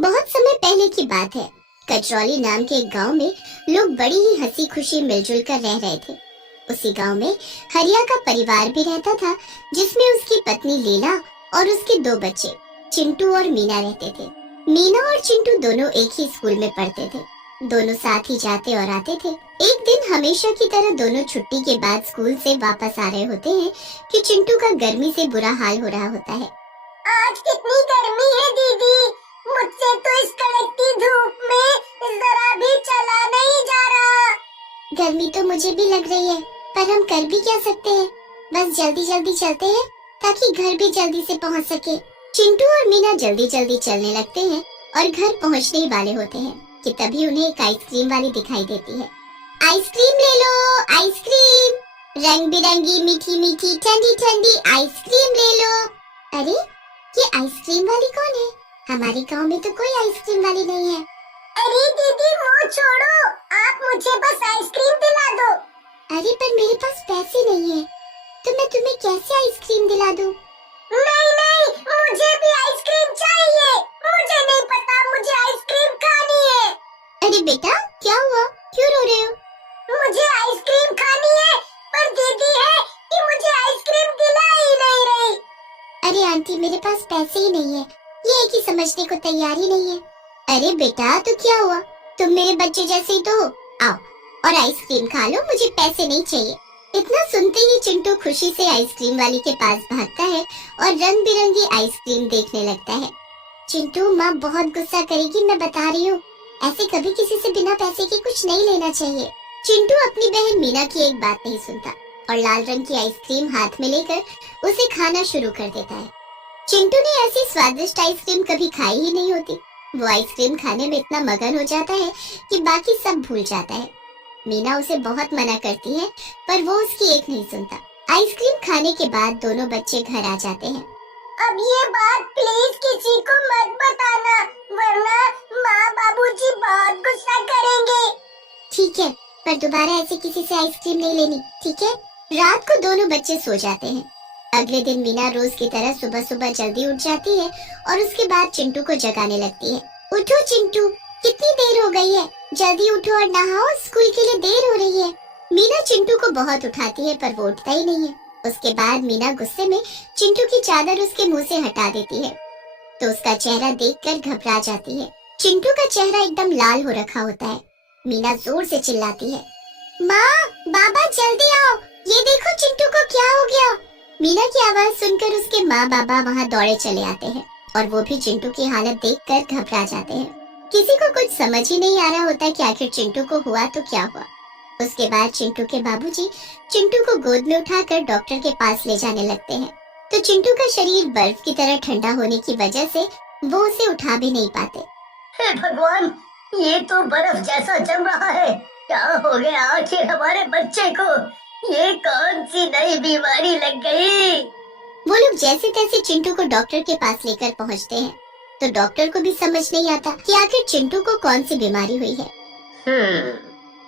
बहुत समय पहले की बात है। कचरौली नाम के एक गांव में लोग बड़ी ही हंसी खुशी मिलजुल कर रह रहे थे। उसी गांव में हरिया का परिवार भी रहता था, जिसमें उसकी पत्नी लीला और उसके दो बच्चे चिंटू और मीना रहते थे। मीना और चिंटू दोनों एक ही स्कूल में पढ़ते थे। दोनों साथ ही जाते और आते थे। एक दिन हमेशा की तरह दोनों छुट्टी के बाद स्कूल से वापस आ रहे होते हैं कि चिंटू का गर्मी से बुरा हाल हो रहा होता है। आज कितनी गर्मी है दीदी, मुझसे तो इस कड़कती धूप में जरा भी चला नहीं जा रहा। गर्मी तो मुझे भी लग रही है, पर हम कर भी क्या सकते हैं। बस जल्दी जल्दी चलते हैं ताकि घर भी जल्दी से पहुंच सके। चिंटू और मीना जल्दी जल्दी चलने लगते हैं और घर पहुंचने ही वाले होते हैं कि तभी उन्हें एक आइसक्रीम वाली दिखाई देती है। आइसक्रीम ले लो, आइसक्रीम, रंग बिरंगी मीठी मीठी ठंडी ठंडी आइसक्रीम ले लो। अरे ये आइसक्रीम वाली कौन है? हमारे गांव में तो कोई आइसक्रीम वाली नहीं है। अरे दीदी मुंह छोड़ो, आप मुझे बस आइसक्रीम दिला दो। अरे पर मेरे पास पैसे नहीं है, तो मैं तुम्हें कैसे आइसक्रीम दिला दूं? नहीं नहीं, मुझे भी आइसक्रीम चाहिए। मुझे नहीं पता, मुझे आइसक्रीम खानी है। अरे बेटा क्या हुआ, क्यों रो रहे हो? मुझे आइसक्रीम खानी है, पर दीदी है कि मुझे आइसक्रीम दिला ही नहीं रही। अरे आंटी मेरे पास पैसे ही नहीं है, ये एक ही समझने को तैयार ही नहीं है। अरे बेटा तो क्या हुआ, तुम मेरे बच्चे जैसे ही तो हो। आओ और आइसक्रीम खा लो, मुझे पैसे नहीं चाहिए। इतना सुनते ही चिंटू खुशी से आइसक्रीम वाली के पास भागता है और रंग बिरंगी आइसक्रीम देखने लगता है। चिंटू माँ बहुत गुस्सा करेगी, मैं बता रही हूँ। ऐसे कभी किसी से बिना पैसे के कुछ नहीं लेना चाहिए। चिंटू अपनी बहन मीना की एक बात नहीं सुनता और लाल रंग की आइसक्रीम हाथ में लेकर उसे खाना शुरू कर देता है। चिंटू ने ऐसी स्वादिष्ट आइसक्रीम कभी खाई ही नहीं होती। वो आइसक्रीम खाने में इतना मगन हो जाता है कि बाकी सब भूल जाता है। मीना उसे बहुत मना करती है, पर वो उसकी एक नहीं सुनता। आइसक्रीम खाने के बाद दोनों बच्चे घर आ जाते हैं। अब ये बात प्लीज किसी को मत बताना, वरना माँ बाबूजी बहुत गुस्सा करेंगे। ठीक है, पर दोबारा ऐसे किसी से आइसक्रीम नहीं लेनी, ठीक है? रात को दोनों बच्चे सो जाते हैं। अगले दिन मीना रोज की तरह सुबह सुबह जल्दी उठ जाती है और उसके बाद चिंटू को जगाने लगती है। उठो चिंटू, कितनी देर हो गई है, जल्दी उठो और नहाओ, स्कूल के लिए देर हो रही है। मीना चिंटू को बहुत उठाती है पर वो उठता ही नहीं है। उसके बाद मीना गुस्से में चिंटू की चादर उसके मुंह से हटा देती है, तो उसका चेहरा देखकर घबरा जाती है। चिंटू का चेहरा एकदम लाल हो रखा होता है। मीना जोर से चिल्लाती है, माँ बाबा जल्दी आओ, ये देखो चिंटू को क्या हो गया। मीना की आवाज सुनकर उसके माँ बाबा वहाँ दौड़े चले आते हैं और वो भी चिंटू की हालत देखकर घबरा जाते हैं। किसी को कुछ समझ ही नहीं आ रहा होता कि आखिर चिंटू को हुआ तो क्या हुआ। उसके बाद चिंटू के बाबूजी चिंटू को गोद में उठाकर डॉक्टर के पास ले जाने लगते हैं, तो चिंटू का शरीर बर्फ की तरह ठंडा होने की वजह से वो उसे उठा भी नहीं पाते। हे भगवान, ये तो बर्फ जैसा जम रहा है। क्या हो गया आखिर हमारे बच्चे को? ये कौन सी नई बीमारी लग गई? वो लोग जैसे तैसे चिंटू को डॉक्टर के पास लेकर पहुंचते हैं, तो डॉक्टर को भी समझ नहीं आता कि आखिर चिंटू को कौन सी बीमारी हुई है।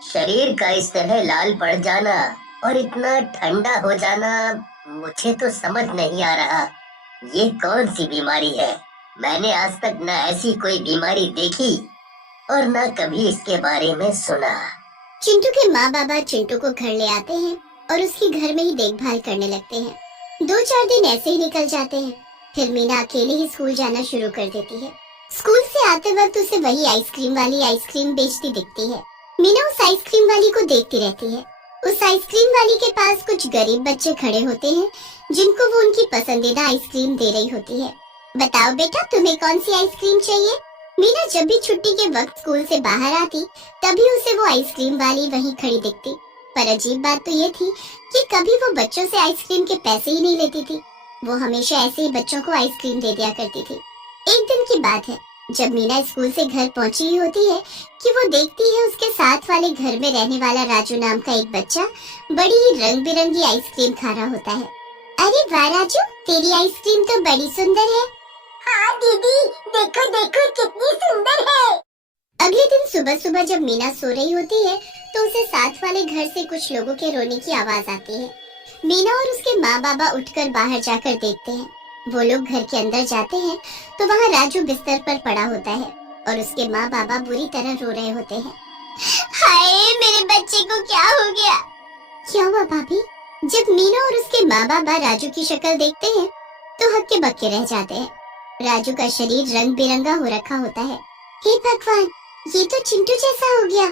शरीर का इस तरह लाल पड़ जाना और इतना ठंडा हो जाना मुझे तो समझ नहीं आ रहा। ये कौन सी बीमारी है? मैंने आज तक न ऐसी कोई बीमारी देखी और न कभी इसके बारे में सुना। चिंटू के माँ बाबा चिंटू को घर ले आते हैं और उसकी घर में ही देखभाल करने लगते हैं। 2-4 दिन ऐसे ही निकल जाते हैं। फिर मीना अकेले ही स्कूल जाना शुरू कर देती है। स्कूल से आते वक्त उसे वही आइसक्रीम वाली आइसक्रीम बेचती दिखती है। मीना उस आइसक्रीम वाली को देखती रहती है। उस आइसक्रीम वाली के पास कुछ गरीब बच्चे खड़े होते हैं, जिनको वो उनकी पसंदीदा आइसक्रीम दे रही होती है। बताओ बेटा, तुम्हें कौन सी आइसक्रीम चाहिए? मीना जब भी छुट्टी के वक्त स्कूल से बाहर आती, तभी उसे वो आइसक्रीम वाली वहीं खड़ी दिखती। पर अजीब बात तो ये थी कि कभी वो बच्चों से आइसक्रीम के पैसे ही नहीं लेती थी। वो हमेशा ऐसे ही बच्चों को आइसक्रीम दे दिया करती थी। एक दिन की बात है, जब मीना स्कूल से घर पहुंची ही होती है कि वो देखती है उसके साथ वाले घर में रहने वाला राजू नाम का एक बच्चा बड़ी ही रंग बिरंगी आइसक्रीम खा रहा होता है। अरे वाह राजू, तेरी आइसक्रीम तो बड़ी सुंदर है। हाँ दीदी, देखो देखो कितनी सुंदर है। अगले दिन सुबह सुबह जब मीना सो रही होती है, तो उसे साथ वाले घर से कुछ लोगों के रोने की आवाज आती है। मीना और उसके माँ बाबा उठकर बाहर जाकर देखते हैं। वो लोग घर के अंदर जाते हैं तो वहाँ राजू बिस्तर पर पड़ा होता है। और उसके माँ बाबा बुरी तरह रो रहे होते हैं। हाय, मेरे बच्चे को क्या हो गया? क्या हुआ भाभी? जब मीना और उसके माँ बाबा राजू की शक्ल देखते हैं तो हक्के बक्के रह जाते हैं। राजू का शरीर रंग बिरंगा हो रखा होता है। हे भगवान, ये तो चिंटू जैसा हो गया।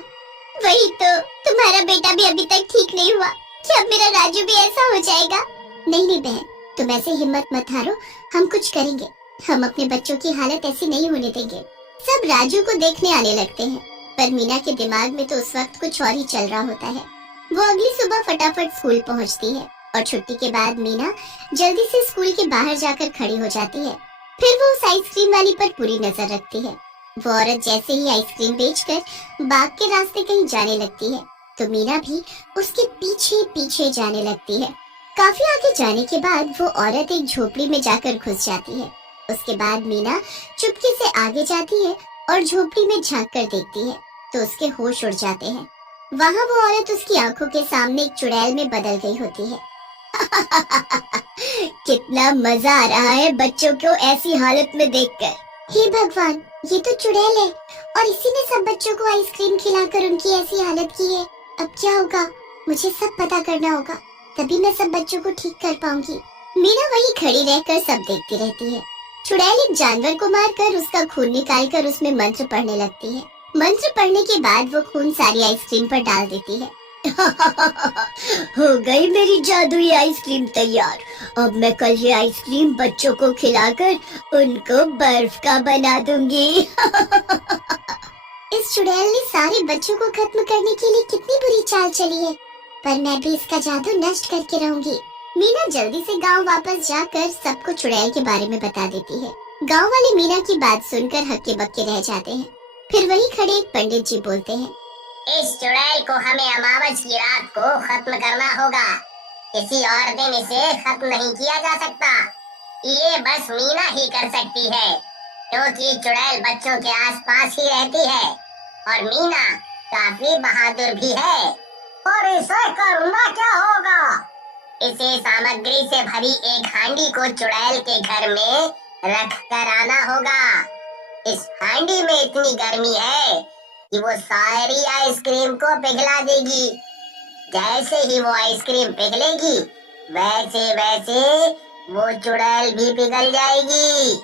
वही तो, तुम्हारा बेटा भी अभी तक ठीक नहीं हुआ, क्या मेरा राजू भी ऐसा हो जाएगा? नहीं नहीं बहन, तुम ऐसे हिम्मत मत हारो, हम कुछ करेंगे। हम अपने बच्चों की हालत ऐसी नहीं होने देंगे। सब राजू को देखने आने लगते हैं, पर मीना के दिमाग में तो उस वक्त कुछ और ही चल रहा होता है। वो अगली सुबह फटाफट स्कूल पहुंचती है और छुट्टी के बाद मीना जल्दी से स्कूल के बाहर जाकर खड़ी हो जाती है। फिर वो उस आइसक्रीम वाली पर पूरी नजर रखती है। वो औरत जैसे ही आइसक्रीम बेचकर बाग के रास्ते कहीं जाने लगती है तो मीना भी उसके पीछे पीछे जाने लगती है। काफी आगे जाने के बाद वो औरत एक झोपड़ी में जाकर घुस जाती है। उसके बाद मीना चुपके से आगे जाती है और झोपड़ी में झांक कर देखती है तो उसके होश उड़ जाते हैं। वहाँ वो औरत उसकी आंखों के सामने एक चुड़ैल में बदल गई होती है। कितना मजा आ रहा है बच्चों को ऐसी हालत में देखकर। हे भगवान, ये तो चुड़ैल है और इसी ने सब बच्चों को आइसक्रीम खिलाकर उनकी ऐसी हालत की है। अब क्या होगा? मुझे सब पता करना होगा, तभी मैं सब बच्चों को ठीक कर पाऊंगी। मीना वहीं खड़ी रहकर सब देखती रहती है। चुड़ैल एक जानवर को मारकर उसका खून निकालकर उसमें मंत्र पढ़ने लगती है। मंत्र पढ़ने के बाद वो खून सारी आइसक्रीम पर डाल देती है। हो गई मेरी जादुई आइसक्रीम तैयार। अब मैं कल ये आइसक्रीम बच्चों को खिलाकर उनको बर्फ का बना दूंगी। इस चुड़ैल ने सारे बच्चों को खत्म करने के लिए कितनी बुरी चाल चली है, पर मैं भी इसका जादू नष्ट करके रहूंगी। मीना जल्दी से गांव वापस जाकर सबको चुड़ैल के बारे में बता देती है। गांव वाले मीना की बात सुनकर हक्के बक्के रह जाते हैं। फिर वहीं खड़े एक पंडित जी बोलते हैं, इस चुड़ैल को हमें अमावस की रात को खत्म करना होगा। किसी और दिन इसे खत्म नहीं किया जा सकता। ये बस मीना ही कर सकती है, क्योंकि चुड़ैल बच्चों के आसपास ही रहती है और मीना काफी बहादुर भी है। और इसे करना क्या होगा? इसे सामग्री से भरी एक हांडी को चुड़ैल के घर में रख कर आना होगा। इस हांडी में इतनी गर्मी है कि वो सारी आइसक्रीम को पिघला देगी। जैसे ही वो आइसक्रीम पिघलेगी, वैसे वैसे वो चुड़ैल भी पिघल जाएगी।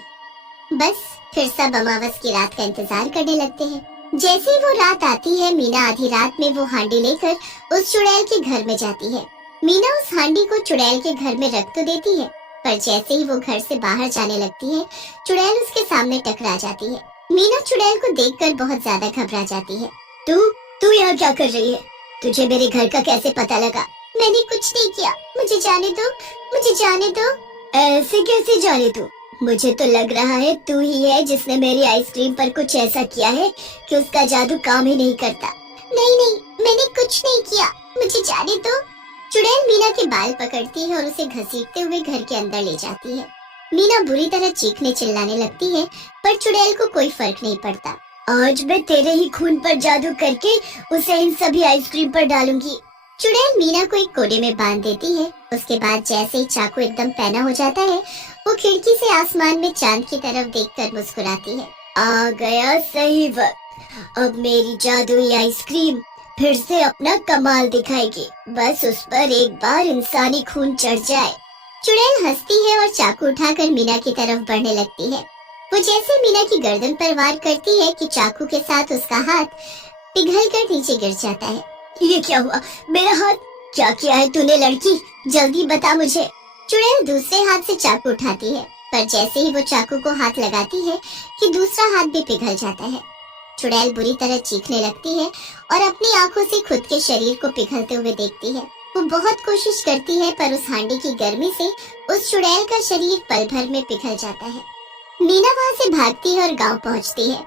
बस फिर सब अमावस की रात का इंतजार करने लगते हैं। जैसे ही वो रात आती है, मीना आधी रात में वो हांडी लेकर उस चुड़ैल के घर में जाती है। मीना उस हांडी को चुड़ैल के घर में रख तो देती है, पर जैसे ही वो घर से बाहर जाने लगती है, चुड़ैल उसके सामने टकरा जाती है। मीना चुड़ैल को देखकर बहुत ज्यादा घबरा जाती है। तू यहाँ क्या कर रही है? तुझे मेरे घर का कैसे पता लगा? मैंने कुछ नहीं किया, मुझे जाने दो, मुझे जाने दो। ऐसे कैसे जाने दो? मुझे तो लग रहा है तू ही है जिसने मेरी आइसक्रीम पर कुछ ऐसा किया है कि उसका जादू काम ही नहीं करता। नहीं नहीं, मैंने कुछ नहीं किया, मुझे जाने दो। चुड़ैल मीना के बाल पकड़ती है और उसे घसीटते हुए घर के अंदर ले जाती है। मीना बुरी तरह चीखने चिल्लाने लगती है, पर चुड़ैल को कोई फर्क नहीं पड़ता। आज मैं तेरे ही खून पर जादू करके उसे इन सभी आइसक्रीम पर डालूंगी। चुड़ैल मीना को एक कोने में बांध देती है। उसके बाद जैसे ही चाकू एकदम पैना हो जाता है, वो खिड़की से आसमान में चांद की तरफ देखकर मुस्कुराती है। आ गया सही वक्त। अब मेरी जादुई आइसक्रीम फिर से अपना कमाल दिखाएगी। बस उस पर एक बार इंसानी खून चढ़ जाए। चुड़ैल हंसती है और चाकू उठाकर मीना की तरफ बढ़ने लगती है। वो जैसे मीना की गर्दन पर वार करती है कि चाकू के साथ उसका हाथ पिघलकर नीचे गिर जाता है। ये क्या हुआ? मेरा हाथ क्या किया है तूने लड़की? जल्दी बता मुझे। चुड़ैल दूसरे हाथ से चाकू उठाती है, पर जैसे ही वो चाकू को हाथ लगाती है कि दूसरा हाथ भी पिघल जाता है। चुड़ैल बुरी तरह चीखने लगती है और अपनी आंखों से खुद के शरीर को पिघलते हुए देखती है। वो बहुत कोशिश करती है, पर उस हांडी की गर्मी से उस चुड़ैल का शरीर पल भर में पिघल जाता है। मीना वहाँ से भागती है और गांव पहुँचती है,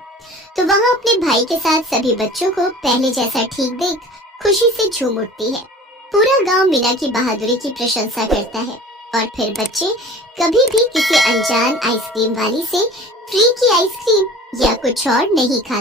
तो वहाँ अपने भाई के साथ सभी बच्चों को पहले जैसा ठीक देख खुशी से झूम उठती है। पूरा गांव मीना की बहादुरी की प्रशंसा करता है और फिर बच्चे कभी भी किसी अनजान आइसक्रीम वाली से फ्री की आइसक्रीम या कुछ और नहीं खाते।